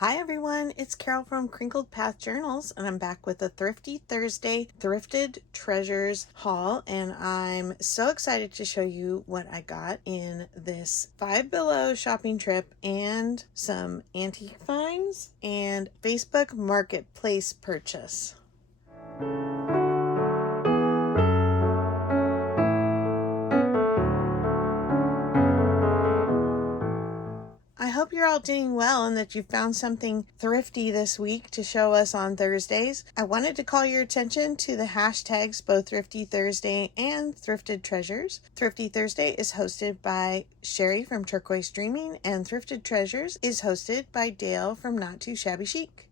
Hi everyone, it's Carol from Crinkled Path Journals, and I'm back with a Thrifty Thursday Thrifted Treasures haul, and I'm so excited to show you what I got in this Five Below shopping trip and some antique finds and Facebook Marketplace purchase. I hope you're all doing well and that you found something thrifty this week to show us on Thursdays. I wanted to call your attention to the hashtags both Thrifty Thursday and Thrifted Treasures. Thrifty Thursday is hosted by Sheree from Turquoise Dreaming, and Thrifted Treasures is hosted by Dale from Not Too Shabby Chic.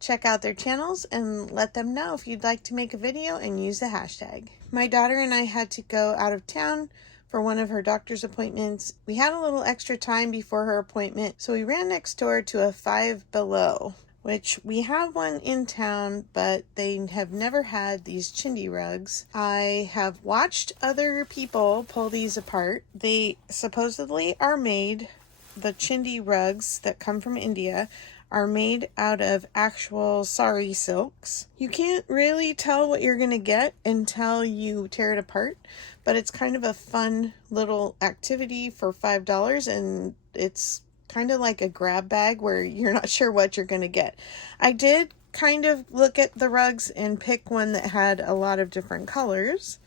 Check out their channels and let them know if you'd like to make a video and use the hashtag. My daughter and I had to go out of town for one of her doctor's appointments. We had a little extra time before her appointment, so we ran next door to a Five Below, which we have one in town, but they have never had these chindi rugs. I have watched other people pull these apart. They supposedly are made, the chindi rugs that come from India are made out of actual sari silks. You can't really tell what you're going to get until you tear it apart, but it's kind of a fun little activity for $5, and it's kind of like a grab bag where you're not sure what you're going to get. I did kind of look at the rugs and pick one that had a lot of different colors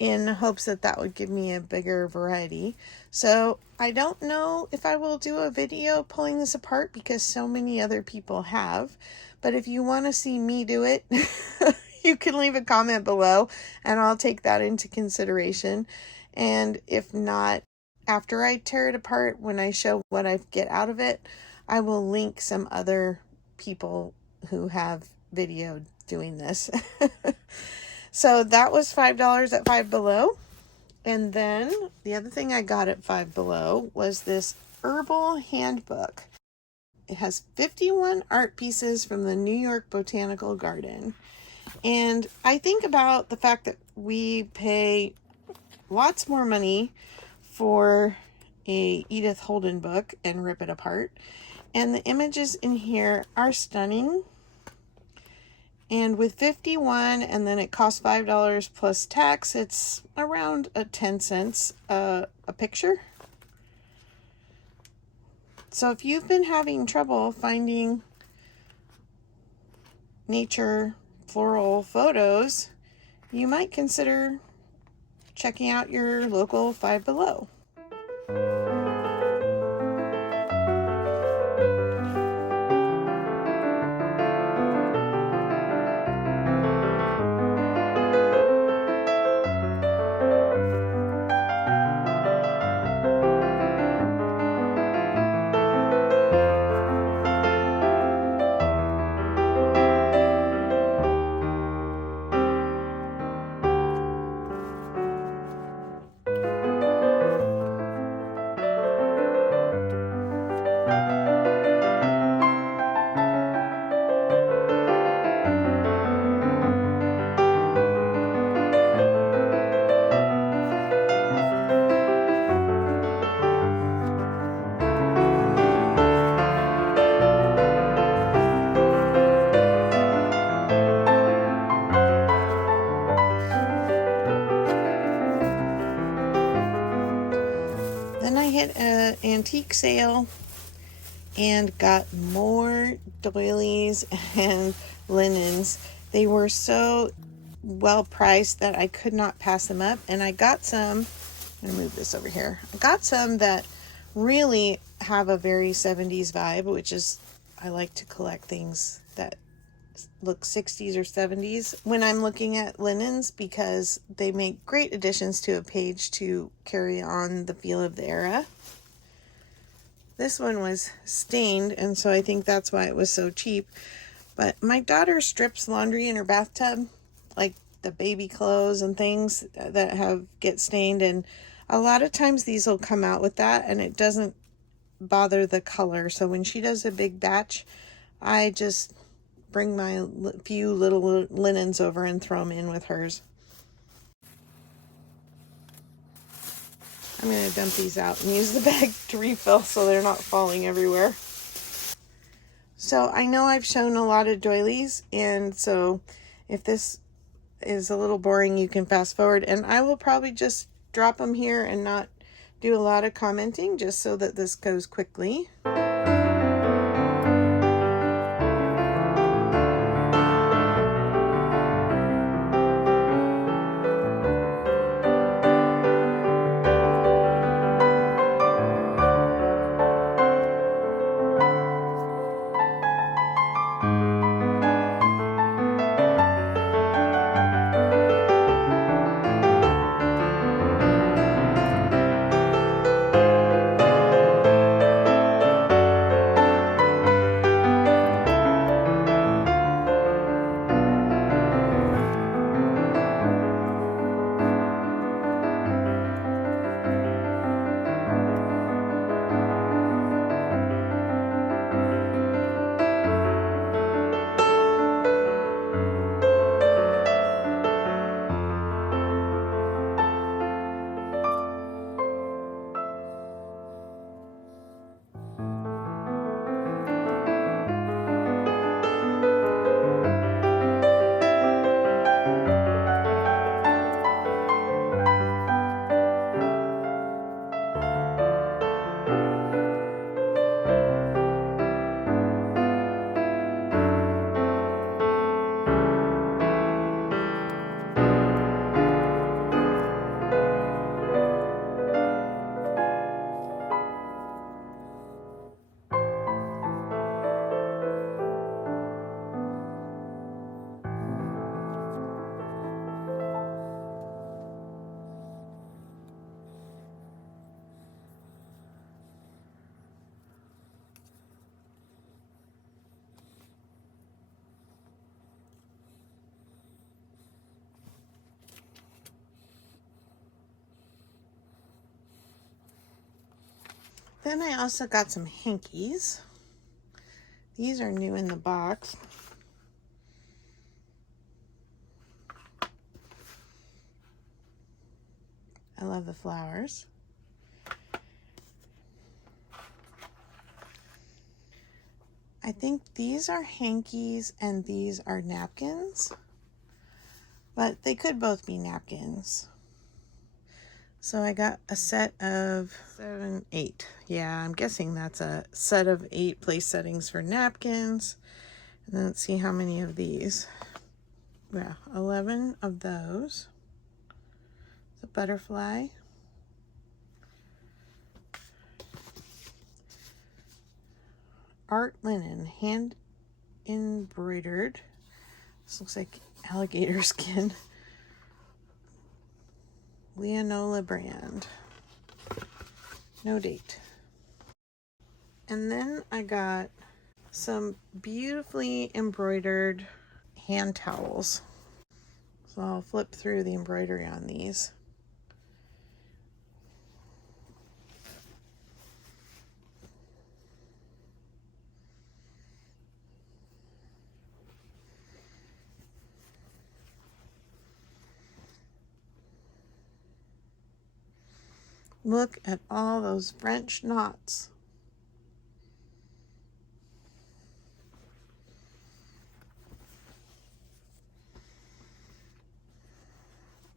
in hopes that that would give me a bigger variety. So I don't know if I will do a video pulling this apart because so many other people have, but if you want to see me do it, you can leave a comment below and I'll take that into consideration. And if not, after I tear it apart, when I show what I get out of it, I will link some other people who have videoed doing this. So that was $5 at Five Below. And then the other thing I got at Five Below was this herbal handbook. It has 51 art pieces from the New York Botanical Garden. And I think about the fact that we pay lots more money for a Edith Holden book and rip it apart. And the images in here are stunning. And with 51, and then it costs $5 plus tax, it's around 10 cents a picture. So if you've been having trouble finding nature floral photos, you might consider checking out your local Five Below. Then I hit an antique sale and got more doilies and linens. They were so well priced that I could not pass them up. And I got some, I'm gonna move this over here. I got some that really have a very 70s vibe, which is, I like to collect things that look 60s or 70s when I'm looking at linens because they make great additions to a page to carry on the feel of the era. This one was stained, and so I think that's why it was so cheap. But my daughter strips laundry in her bathtub, like the baby clothes and things that get stained, and a lot of times these will come out with that and it doesn't bother the color. So when she does a big batch, I just bring my few little linens over and throw them in with hers. I'm going to dump these out and use the bag to refill so they're not falling everywhere. So I know I've shown a lot of doilies, and so if this is a little boring, you can fast forward, and I will probably just drop them here and not do a lot of commenting just so that this goes quickly. Then I also got some hankies. These are new in the box. I love the flowers. I think these are hankies and these are napkins, but they could both be napkins. So I got a set of 7, 8. Yeah, I'm guessing that's a set of 8 place settings for napkins. And then let's see how many of these. Yeah, 11 of those. The butterfly. Art linen, hand embroidered. This looks like alligator skin. Leonola brand. No date. And then I got some beautifully embroidered hand towels. So I'll flip through the embroidery on these. Look at all those French knots.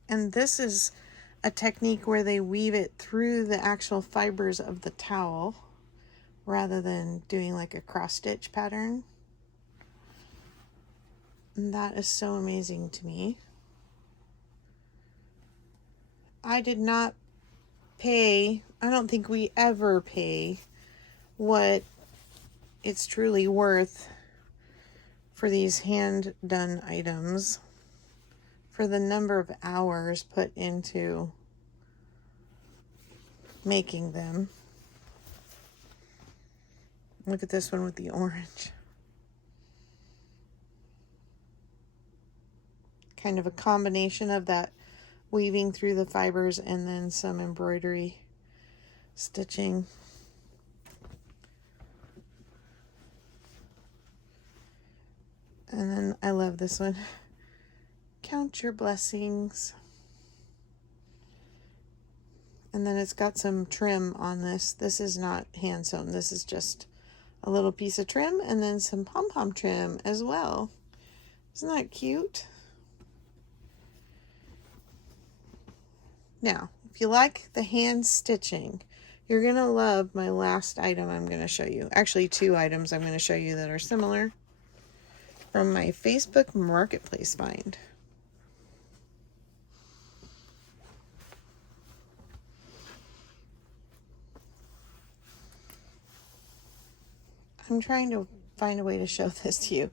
And this is a technique where they weave it through the actual fibers of the towel rather than doing like a cross stitch pattern. And that is so amazing to me. I did not pay, I don't think we ever pay what it's truly worth for these hand done items, for the number of hours put into making them. Look at this one with the orange. Kind of a combination of that weaving through the fibers and then some embroidery stitching. And then I love this one. Count your blessings. And then it's got some trim on this. This is not hand sewn. This is just a little piece of trim and then some pom-pom trim as well. Isn't that cute? Now, if you like the hand stitching, you're going to love my last item I'm going to show you. Actually, two items I'm going to show you that are similar from my Facebook Marketplace find. I'm trying to find a way to show this to you.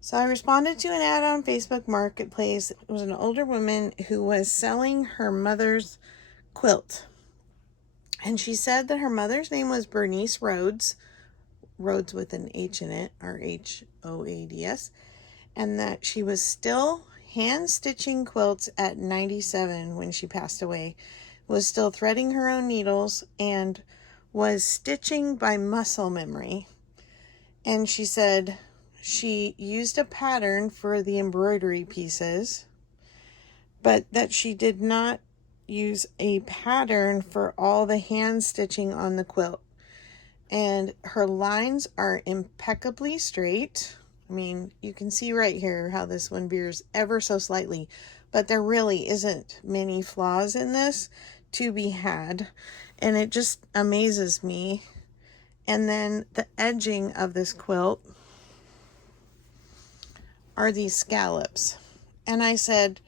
So I responded to an ad on Facebook Marketplace. It was an older woman who was selling her mother's quilt. And she said that her mother's name was Bernice Rhodes, Rhodes with an H in it, Rhoads, and that she was still hand stitching quilts at 97 when she passed away, was still threading her own needles, and was stitching by muscle memory. And she said she used a pattern for the embroidery pieces, but that she did not use a pattern for all the hand stitching on the quilt. And her lines are impeccably straight. I mean, you can see right here how this one veers ever so slightly, but there really isn't many flaws in this to be had. And it just amazes me. And then the edging of this quilt are these scallops. And I said,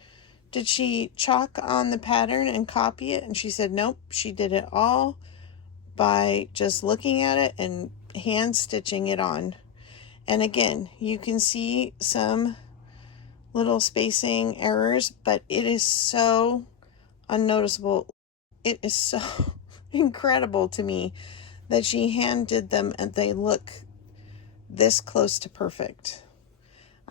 did she chalk on the pattern and copy it? And she said, nope, she did it all by just looking at it and hand stitching it on. And again, you can see some little spacing errors, but it is so unnoticeable. It is so incredible to me that she hand did them and they look this close to perfect.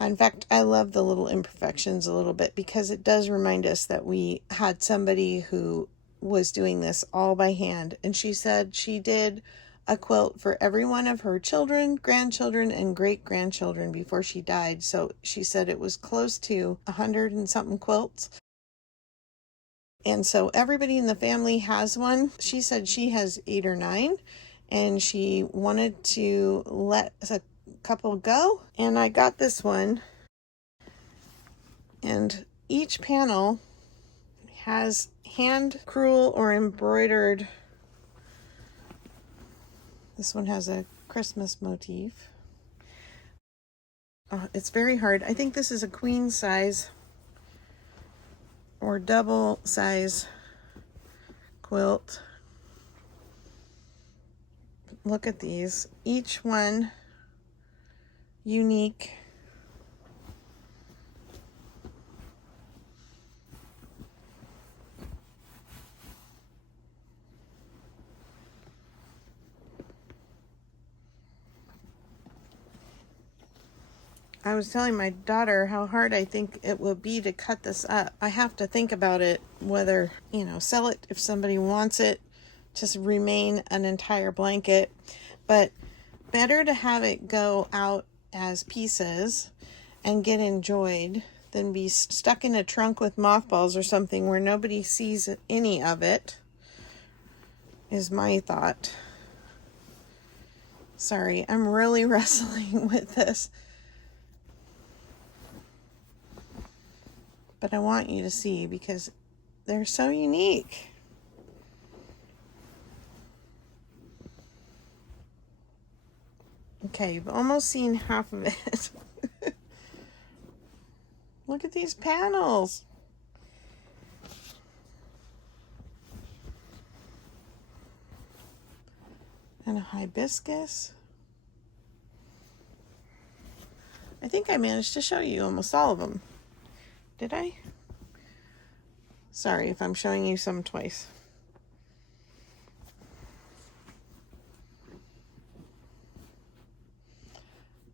In fact, I love the little imperfections a little bit because it does remind us that we had somebody who was doing this all by hand. And she said she did a quilt for every one of her children, grandchildren, and great-grandchildren before she died. So she said it was close to 100 and something quilts. And so everybody in the family has one. She said she has 8 or 9, and she wanted to let a couple go. And I got this one. And each panel has hand crewel or embroidered. This one has a Christmas motif. It's very hard. I think this is a queen size or double size quilt. Look at these. Each one unique. I was telling my daughter how hard I think it will be to cut this up. I have to think about it, whether, sell it if somebody wants it, just remain an entire blanket. But better to have it go out as pieces and get enjoyed than be stuck in a trunk with mothballs or something where nobody sees any of it, is my thought. Sorry, I'm really wrestling with this. But I want you to see because they're so unique. Okay, you've almost seen half of it. Look at these panels. And a hibiscus. I think I managed to show you almost all of them. Did I? Sorry if I'm showing you some twice.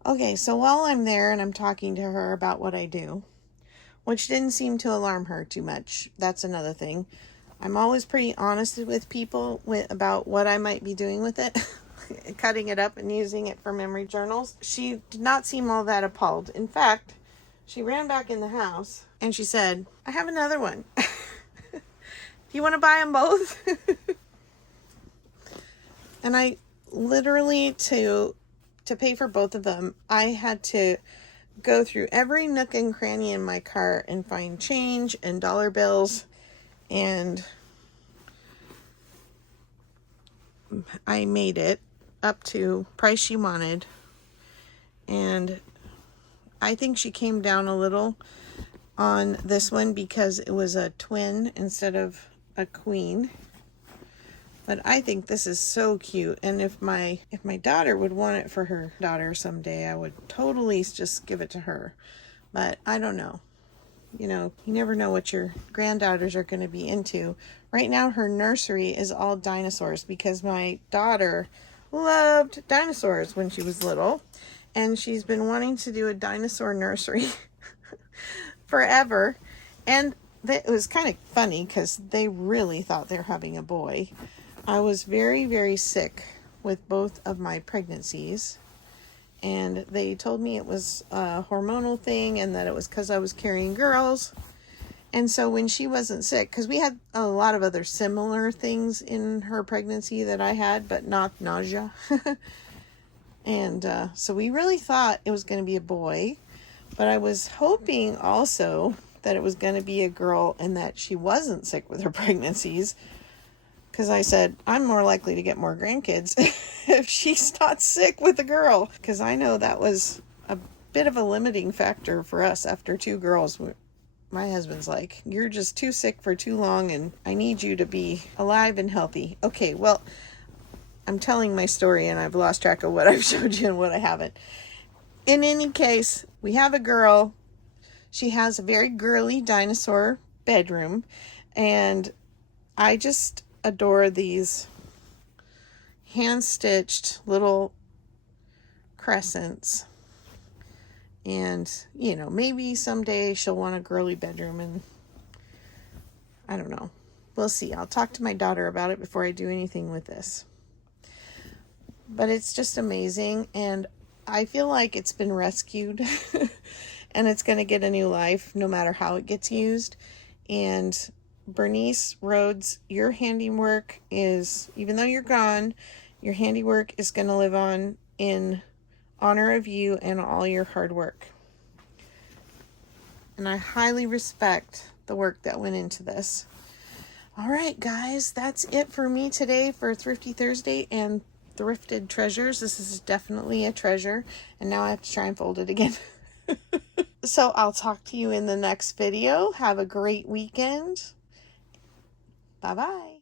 Okay, so while I'm there and I'm talking to her about what I do, which didn't seem to alarm her too much. That's another thing. I'm always pretty honest with people about what I might be doing with it, cutting it up and using it for memory journals. She did not seem all that appalled. In fact, she ran back in the house and she said, I have another one. Do you want to buy them both? And I literally to pay for both of them, I had to go through every nook and cranny in my cart and find change and dollar bills, and I made it up to price she wanted. And I think she came down a little on this one because it was a twin instead of a queen. But I think this is so cute, and if my daughter would want it for her daughter someday, I would totally just give it to her. But I don't know. You know, you never know what your granddaughters are going to be into. Right now, her nursery is all dinosaurs because my daughter loved dinosaurs when she was little, and she's been wanting to do a dinosaur nursery forever. And it was kind of funny because they really thought they were having a boy. I was very, very sick with both of my pregnancies, and they told me it was a hormonal thing and that it was because I was carrying girls. And so when she wasn't sick, because we had a lot of other similar things in her pregnancy that I had, but not nausea. And so we really thought it was going to be a boy, but I was hoping also that it was going to be a girl and that she wasn't sick with her pregnancies. Because I said, I'm more likely to get more grandkids if she's not sick with a girl. Because I know that was a bit of a limiting factor for us after 2 girls. My husband's like, you're just too sick for too long and I need you to be alive and healthy. Okay, well, I'm telling my story and I've lost track of what I've showed you and what I haven't. In any case, we have a girl. She has a very girly dinosaur bedroom, and I just adore these hand-stitched little crescents. And, you know, maybe someday she'll want a girly bedroom, and I don't know. We'll see. I'll talk to my daughter about it before I do anything with this. But it's just amazing, and I feel like it's been rescued and it's going to get a new life no matter how it gets used. And Bernice Rhodes, your handiwork is, even though you're gone, your handiwork is going to live on in honor of you and all your hard work. And I highly respect the work that went into this. All right, guys, that's it for me today for Thrifty Thursday and Thrifted Treasures. This is definitely a treasure, and now I have to try and fold it again. So I'll talk to you in the next video. Have a great weekend. Bye-bye.